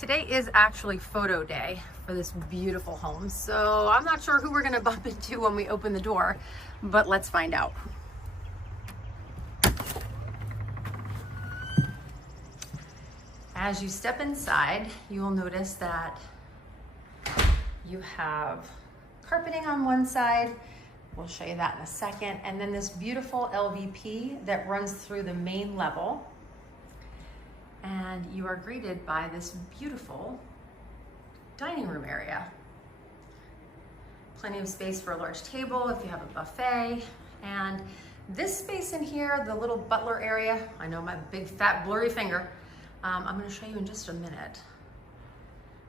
Today is actually photo day for this beautiful home, so I'm not sure who we're gonna bump into when we open the door, but let's find out. As you step inside, you will notice that you have carpeting on one side. We'll show you that in a second. And then this beautiful LVP that runs through the main level. And you are greeted by this beautiful dining room area. Plenty of space for a large table if you have a buffet. And this space in here, the little butler area, I know my big fat blurry finger, I'm gonna show you in just a minute.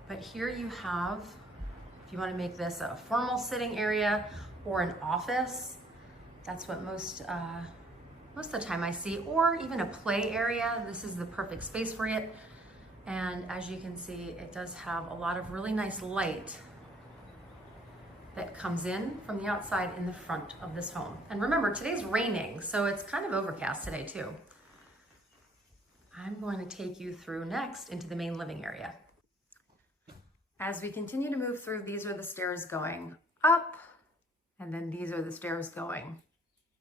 But here you have, if you wanna make this a formal sitting area or an office, that's what most of the time I see, or even a play area. This is the perfect space for it. And as you can see, it does have a lot of really nice light that comes in from the outside in the front of this home. And remember, today's raining, so it's kind of overcast today too. I'm going to take you through next into the main living area. As we continue to move through, these are the stairs going up, and then these are the stairs going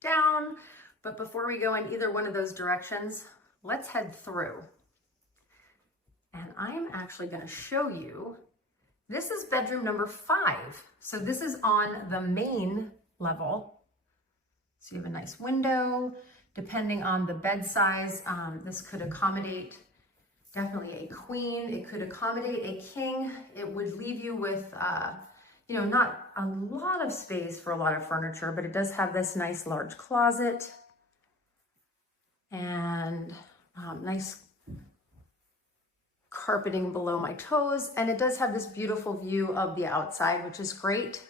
down. But before we go in either one of those directions, let's head through. And I'm actually going to show you, this is bedroom number 5. So this is on the main level. So you have a nice window. Depending on the bed size, this could accommodate definitely a queen. It could accommodate a king. It would leave you with, not a lot of space for a lot of furniture, but it does have this nice large closet and nice carpeting below my toes. And it does have this beautiful view of the outside, which is great.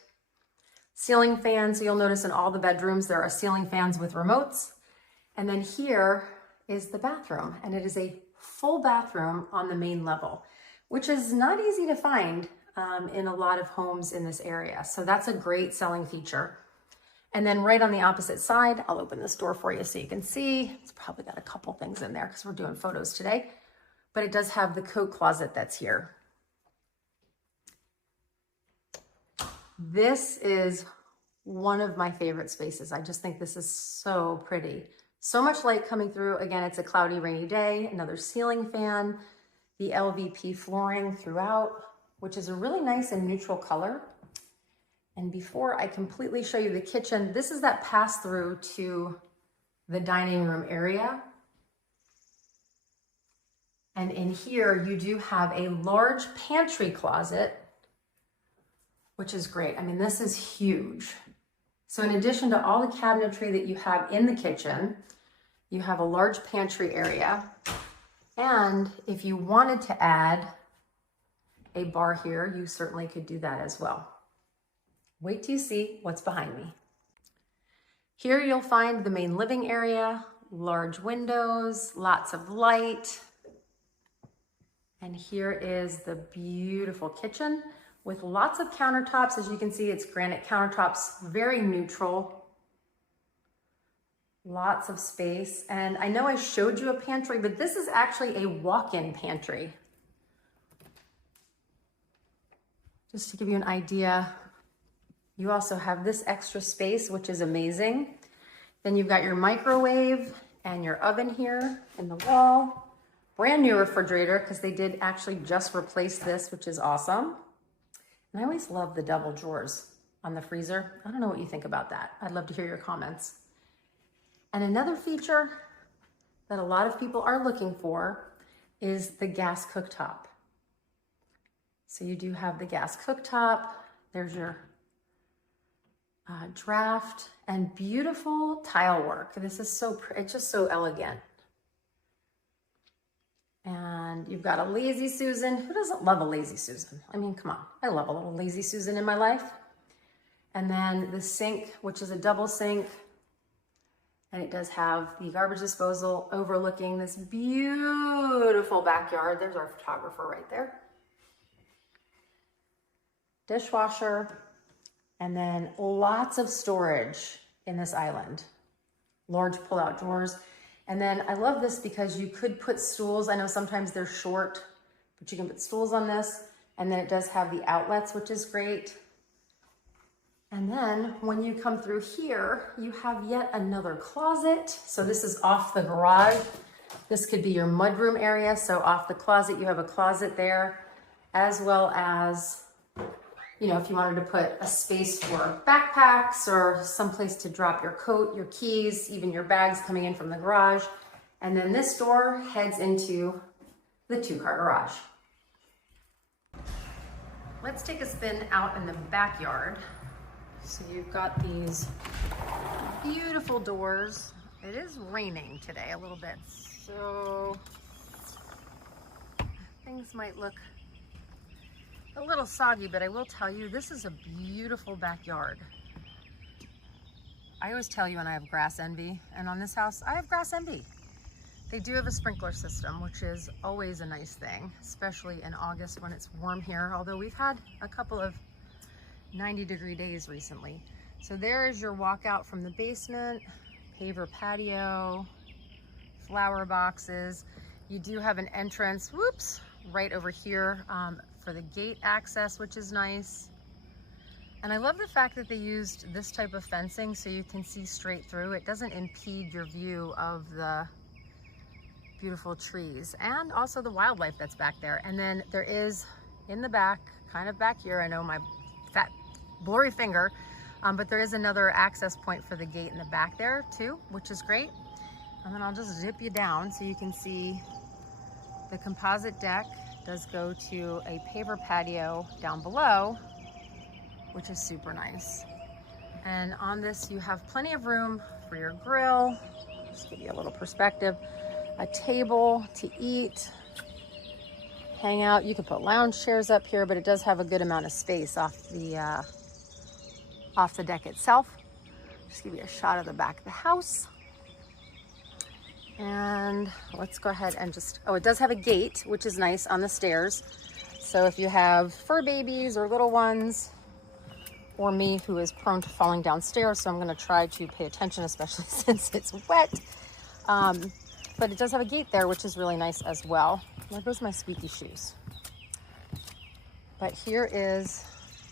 Ceiling fan, so you'll notice in all the bedrooms, there are ceiling fans with remotes. And then here is the bathroom, and it is a full bathroom on the main level, which is not easy to find in a lot of homes in this area. So that's a great selling feature. And then right on the opposite side, I'll open this door for you so you can see. It's probably got a couple things in there because we're doing photos today, but it does have the coat closet that's here. This is one of my favorite spaces. I just think this is so pretty. So much light coming through. Again, it's a cloudy, rainy day. Another ceiling fan, the LVP flooring throughout, which is a really nice and neutral color. And before I completely show you the kitchen, this is that pass through to the dining room area. And in here, you do have a large pantry closet, which is great. I mean, this is huge. So in addition to all the cabinetry that you have in the kitchen, you have a large pantry area. And if you wanted to add a bar here, you certainly could do that as well. Wait till you see what's behind me. Here you'll find the main living area, large windows, lots of light. And here is the beautiful kitchen with lots of countertops. As you can see, it's granite countertops, very neutral. Lots of space. And I know I showed you a pantry, but this is actually a walk-in pantry. Just to give you an idea, you also have this extra space, which is amazing. Then you've got your microwave and your oven here in the wall. Brand new refrigerator, because they did actually just replace this, which is awesome. And I always love the double drawers on the freezer. I don't know what you think about that. I'd love to hear your comments. And another feature that a lot of people are looking for is the gas cooktop. So you do have the gas cooktop. There's your draft and beautiful tile work. This is it's just so elegant. And you've got a Lazy Susan. Who doesn't love a Lazy Susan? I mean, come on. I love a little Lazy Susan in my life. And then the sink, which is a double sink. And it does have the garbage disposal overlooking this beautiful backyard. There's our photographer right there. Dishwasher. And then lots of storage in this island. Large pull-out drawers. And then I love this because you could put stools. I know sometimes they're short, but you can put stools on this. And then it does have the outlets, which is great. And then when you come through here, you have yet another closet. So this is off the garage. This could be your mudroom area. So off the closet, you have a closet there, as well as, you know, if you wanted to put a space for backpacks or someplace to drop your coat, your keys, even your bags coming in from the garage. And then this door heads into the 2-car garage. Let's take a spin out in the backyard. So you've got these beautiful doors. It is raining today a little bit, so things might look a little soggy, but I will tell you, this is a beautiful backyard. I always tell you when I have grass envy, and on this house, I have grass envy. They do have a sprinkler system, which is always a nice thing, especially in August when it's warm here, although we've had a couple of 90-degree days recently. So there is your walkout from the basement, paver patio, flower boxes. You do have an entrance, whoops, right over here for the gate access, which is nice. And I love the fact that they used this type of fencing so you can see straight through. It doesn't impede your view of the beautiful trees and also the wildlife that's back there. And then there is in the back, kind of back here, I know my fat blurry finger, but there is another access point for the gate in the back there too, which is great. And then I'll just zip you down so you can see the composite deck does go to a paver patio down below, which is super nice. And on this, you have plenty of room for your grill. Just give you a little perspective. A table to eat, hang out. You can put lounge chairs up here, but it does have a good amount of space off the deck itself. Just give you a shot of the back of the house. And let's go ahead and just, oh, it does have a gate, which is nice on the stairs. So if you have fur babies or little ones, or me who is prone to falling downstairs, so I'm gonna try to pay attention, especially since it's wet. But it does have a gate there, which is really nice as well. There goes my squeaky shoes. But here is,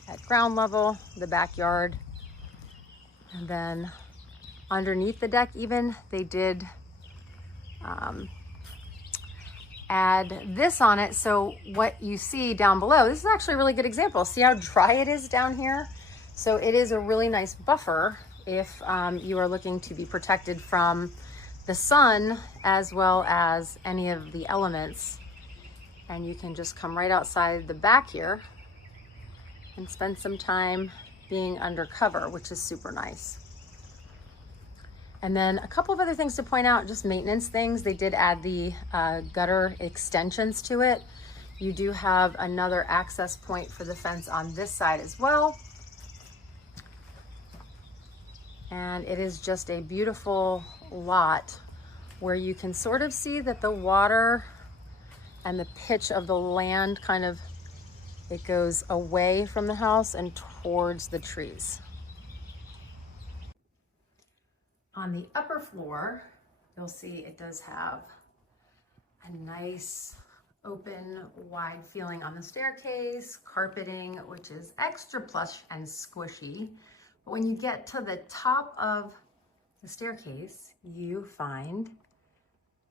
at ground level, the backyard. And then underneath the deck even, they did add this on it. So what you see down below, this is actually a really good example. See how dry it is down here? So it is a really nice buffer if you are looking to be protected from the sun as well as any of the elements. And you can just come right outside the back here and spend some time being undercover, which is super nice. And then a couple of other things to point out, just maintenance things. They did add the gutter extensions to it. You do have another access point for the fence on this side as well. And it is just a beautiful lot where you can sort of see that the water and the pitch of the land kind of, it goes away from the house and towards the trees. On the upper floor, you'll see it does have a nice open, wide feeling on the staircase, carpeting, which is extra plush and squishy. But when you get to the top of the staircase, you find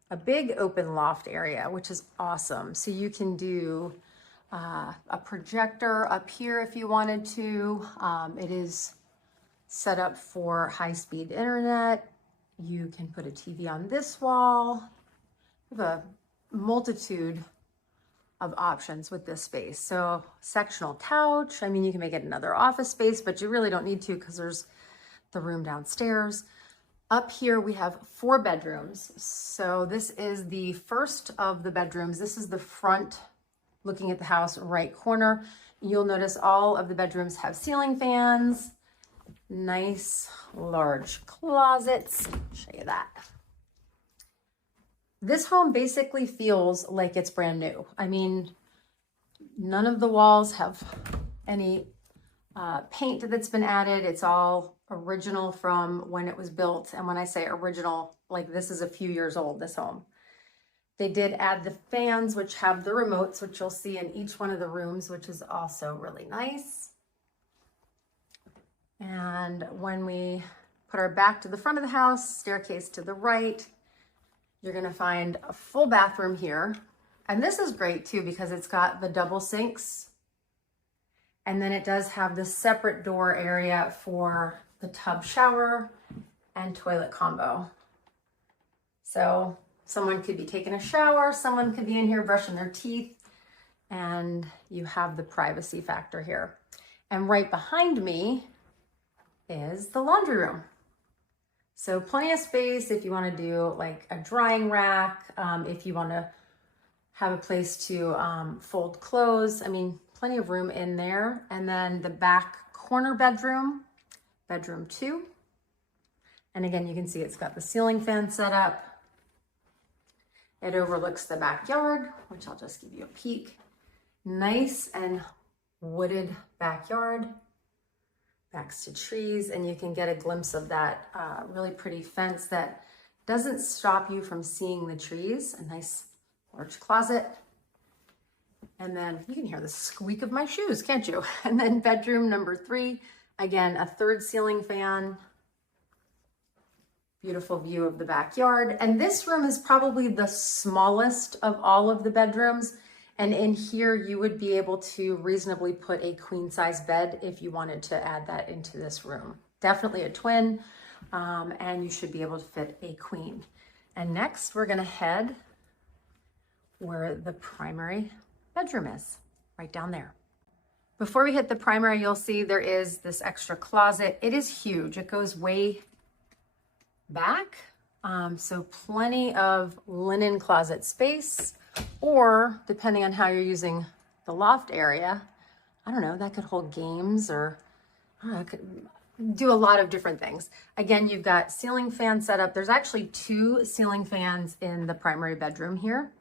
a big open loft area, which is awesome. So you can do a projector up here if you wanted to. It is set up for high-speed internet. You can put a TV on this wall. You have a multitude of options with this space. So sectional couch, I mean, you can make it another office space, but you really don't need to because there's the room downstairs. Up here, we have 4 bedrooms. So this is the first of the bedrooms. This is the front, looking at the house, right corner. You'll notice all of the bedrooms have ceiling fans, nice large closets. I'll show you that. This home basically feels like it's brand new. I mean, none of the walls have any paint that's been added. It's all original from when it was built. And when I say original, like this is a few years old, this home. They did add the fans, which have the remotes, which you'll see in each one of the rooms, which is also really nice. And when we put our back to the front of the house, staircase to the right, you're gonna find a full bathroom here. And this is great too, because it's got the double sinks. And then it does have the separate door area for the tub shower and toilet combo. So someone could be taking a shower, someone could be in here brushing their teeth, and you have the privacy factor here. And right behind me is the laundry room. So plenty of space if you want to do like a drying rack, if you want to have a place to fold clothes. I mean, plenty of room in there. And then the back corner bedroom, bedroom 2. And again, you can see it's got the ceiling fan set up. It overlooks the backyard, which I'll just give you a peek. Nice and wooded backyard, backs to trees, and you can get a glimpse of that really pretty fence that doesn't stop you from seeing the trees. A nice large closet. And then you can hear the squeak of my shoes, can't you? And then bedroom number 3, again, a third ceiling fan. Beautiful view of the backyard. And this room is probably the smallest of all of the bedrooms. And in here, you would be able to reasonably put a queen size bed if you wanted to add that into this room. Definitely a twin, and you should be able to fit a queen. And next, we're gonna head where the primary bedroom is, right down there. Before we hit the primary, you'll see there is this extra closet. It is huge. It goes way back, so plenty of linen closet space, or depending on how you're using the loft area, I don't know, that could hold games, or I don't know, it could do a lot of different things. Again, you've got ceiling fan set up. There's actually 2 ceiling fans in the primary bedroom here,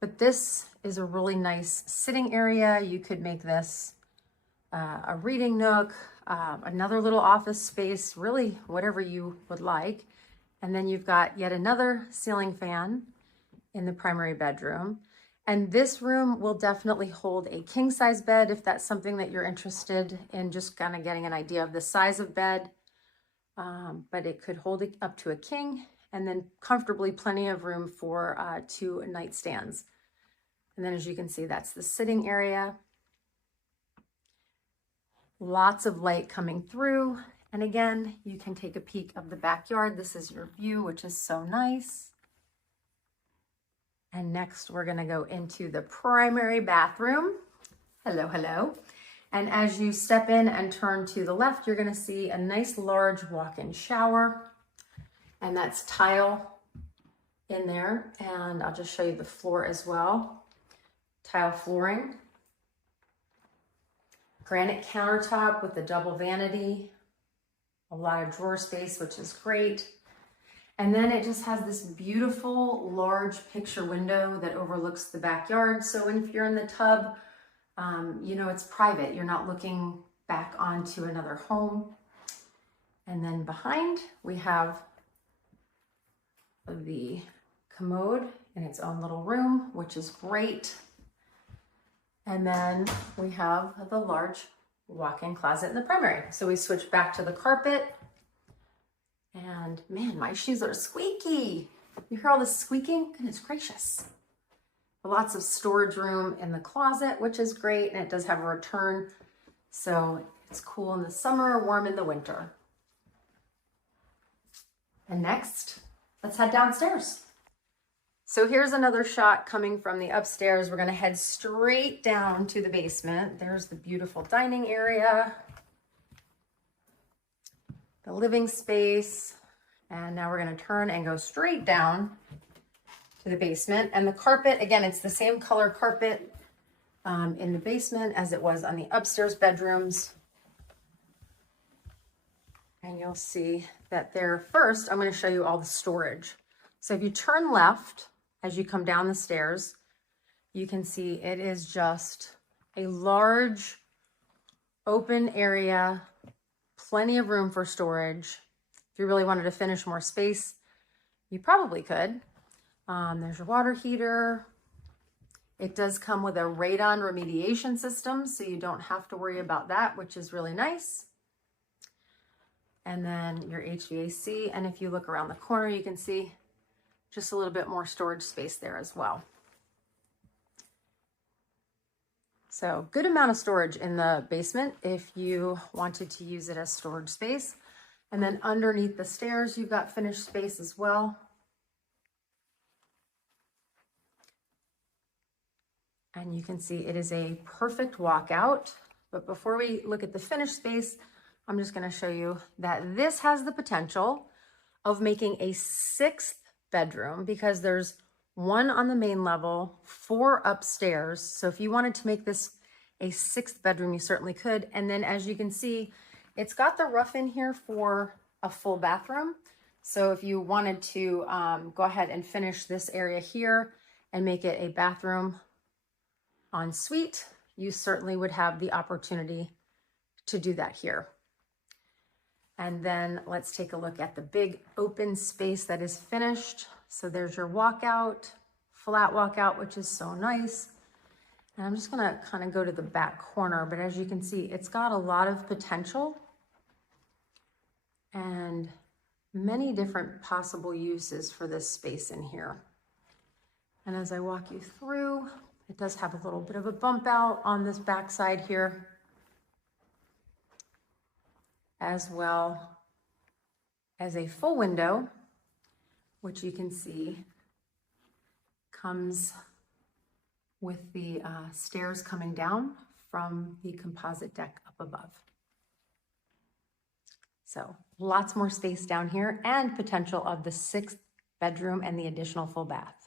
but this is a really nice sitting area. You could make this a reading nook, another little office space, really whatever you would like. And then you've got yet another ceiling fan in the primary bedroom. And this room will definitely hold a king size bed if that's something that you're interested in, just kind of getting an idea of the size of bed. But it could hold it up to a king, and then comfortably plenty of room for 2 nightstands. And then as you can see, that's the sitting area. Lots of light coming through. And again, you can take a peek of the backyard. This is your view, which is so nice. And next we're gonna go into the primary bathroom. Hello, hello. And as you step in and turn to the left, you're gonna see a nice large walk-in shower. And that's tile in there. And I'll just show you the floor as well. Tile flooring. Granite countertop with the double vanity, a lot of drawer space, which is great. And then it just has this beautiful large picture window that overlooks the backyard. So if you're in the tub, you know, it's private. You're not looking back onto another home. And then behind we have the commode in its own little room, which is great. And then we have the large walk-in closet in the primary. So we switch back to the carpet. And man, my shoes are squeaky. You hear all this squeaking? Goodness gracious. Lots of storage room in the closet, which is great. And it does have a return. So it's cool in the summer, warm in the winter. And next, let's head downstairs. So here's another shot coming from the upstairs. We're gonna head straight down to the basement. There's the beautiful dining area, the living space. And now we're gonna turn and go straight down to the basement. And the carpet, again, it's the same color carpet in the basement as it was on the upstairs bedrooms. And you'll see that there. First, I'm gonna show you all the storage. So if you turn left, as you come down the stairs, you can see it is just a large open area, plenty of room for storage. If you really wanted to finish more space, you probably could. There's your water heater. It does come with a radon remediation system, so you don't have to worry about that, which is really nice. And then your HVAC. And if you look around the corner, you can see just a little bit more storage space there as well. So good amount of storage in the basement if you wanted to use it as storage space. And then underneath the stairs, you've got finished space as well. And you can see it is a perfect walkout. But before we look at the finished space, I'm just going to show you that this has the potential of making a 6th bedroom, because there's 1 on the main level, 4 upstairs. So if you wanted to make this a 6th bedroom, you certainly could. And then as you can see, it's got the roof in here for a full bathroom. So if you wanted to go ahead and finish this area here and make it a bathroom en suite, you certainly would have the opportunity to do that here. And then let's take a look at the big open space that is finished. So there's your walkout, flat walkout, which is so nice. And I'm just gonna kind of go to the back corner, but as you can see, it's got a lot of potential and many different possible uses for this space in here. And as I walk you through, it does have a little bit of a bump out on this back side here, as well as a full window, which you can see comes with the stairs coming down from the composite deck up above. So lots more space down here and potential of the 6th bedroom and the additional full bath.